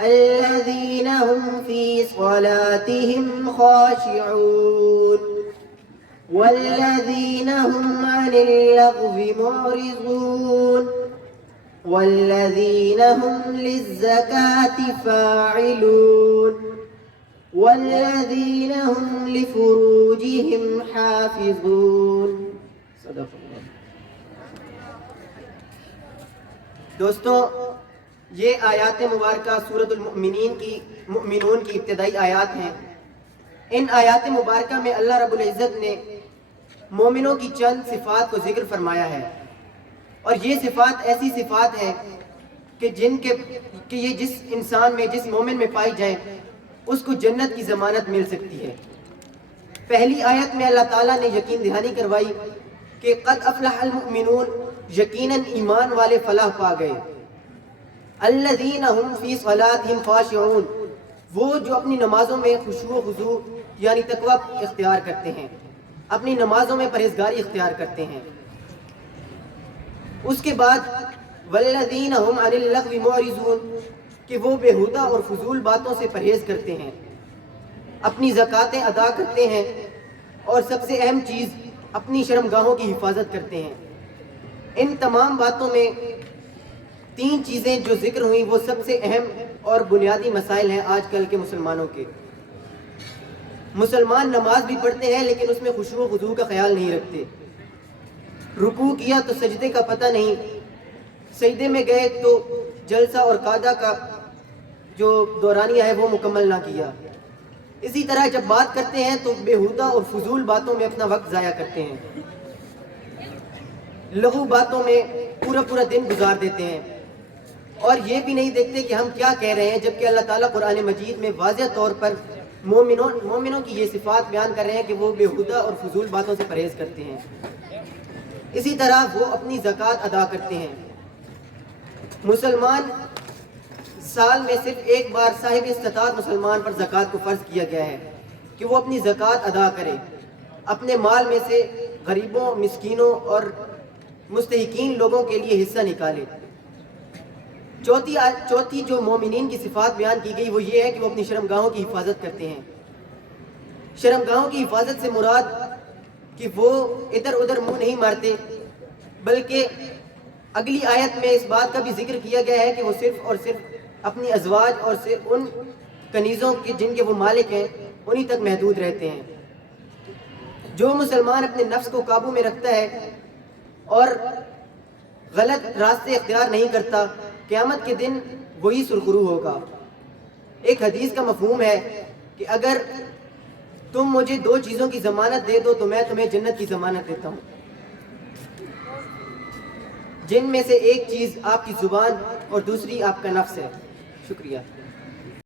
الذين هم في صلاتهم خاشعون والذين هم عن اللغو معرضون والذين هم للزكاة فاعلون والذين هم لفروجهم حافظون. صدق اللہ. دوستو، یہ آیات مبارکہ سورۃ مؤمنون کی ابتدائی آیات ہیں. ان آیات مبارکہ میں اللہ رب العزت نے مومنوں کی چند صفات کو ذکر فرمایا ہے، اور یہ صفات ایسی صفات ہیں کہ یہ جس انسان میں، جس مومن میں پائی جائیں اس کو جنت کی ضمانت مل سکتی ہے. پہلی آیت میں اللہ تعالیٰ نے یقین دہانی کروائی کہ قد افلح المؤمنون، یقیناً ایمان والے فلاح پا گئے. الذین هم فی صلاتهم خاشعون، وہ جو اپنی نمازوں میں خشوع و خضوع یعنی تقوی اختیار کرتے ہیں، اپنی نمازوں میں پرہیزگاری اختیار کرتے ہیں. اس کے بعد والذین هم عن اللغو معرضون، کہ وہ بیہودہ اور فضول باتوں سے پرہیز کرتے ہیں، اپنی زکاتیں ادا کرتے ہیں، اور سب سے اہم چیز اپنی شرمگاہوں کی حفاظت کرتے ہیں. ان تمام باتوں میں تین چیزیں جو ذکر ہوئیں وہ سب سے اہم اور بنیادی مسائل ہیں آج کل کے مسلمانوں کے. مسلمان نماز بھی پڑھتے ہیں لیکن اس میں خشوع و خضوع کا خیال نہیں رکھتے. رکوع کیا تو سجدے کا پتہ نہیں، سجدے میں گئے تو جلسہ اور قعدہ کا جو دورانیہ ہے وہ مکمل نہ کیا. اسی طرح جب بات کرتے ہیں تو بیہودہ اور فضول باتوں میں اپنا وقت ضائع کرتے ہیں، لغو باتوں میں پورا دن گزار دیتے ہیں، اور یہ بھی نہیں دیکھتے کہ ہم کیا کہہ رہے ہیں، جبکہ اللہ تعالیٰ قرآن مجید میں واضح طور پر مومنوں کی یہ صفات بیان کر رہے ہیں کہ وہ بیہودہ اور فضول باتوں سے پرہیز کرتے ہیں. اسی طرح وہ اپنی زکوٰۃ ادا کرتے ہیں. مسلمان سال میں صرف ایک بار صاحب استطاعت مسلمان پر زکوٰۃ کو فرض کیا گیا ہے کہ وہ اپنی زکوٰۃ ادا کرے، اپنے مال میں سے غریبوں، مسکینوں اور مستحقین لوگوں کے لیے حصہ نکالے. چوتھی جو مومنین کی صفات بیان کی گئی وہ یہ ہے کہ وہ اپنی شرمگاہوں کی حفاظت کرتے ہیں. شرمگاہوں کی حفاظت سے مراد کہ وہ ادھر ادھر منہ نہیں مارتے، بلکہ اگلی آیت میں اس بات کا بھی ذکر کیا گیا ہے کہ وہ صرف اور صرف اپنی ازواج اور صرف ان کنیزوں کے جن کے وہ مالک ہیں انہی تک محدود رہتے ہیں. جو مسلمان اپنے نفس کو قابو میں رکھتا ہے اور غلط راستے اختیار نہیں کرتا، قیامت کے دن وہی سرخرو ہوگا. ایک حدیث کا مفہوم ہے کہ اگر تم مجھے دو چیزوں کی ضمانت دے دو تو میں تمہیں جنت کی ضمانت دیتا ہوں، جن میں سے ایک چیز آپ کی زبان اور دوسری آپ کا نفس ہے. شکریہ.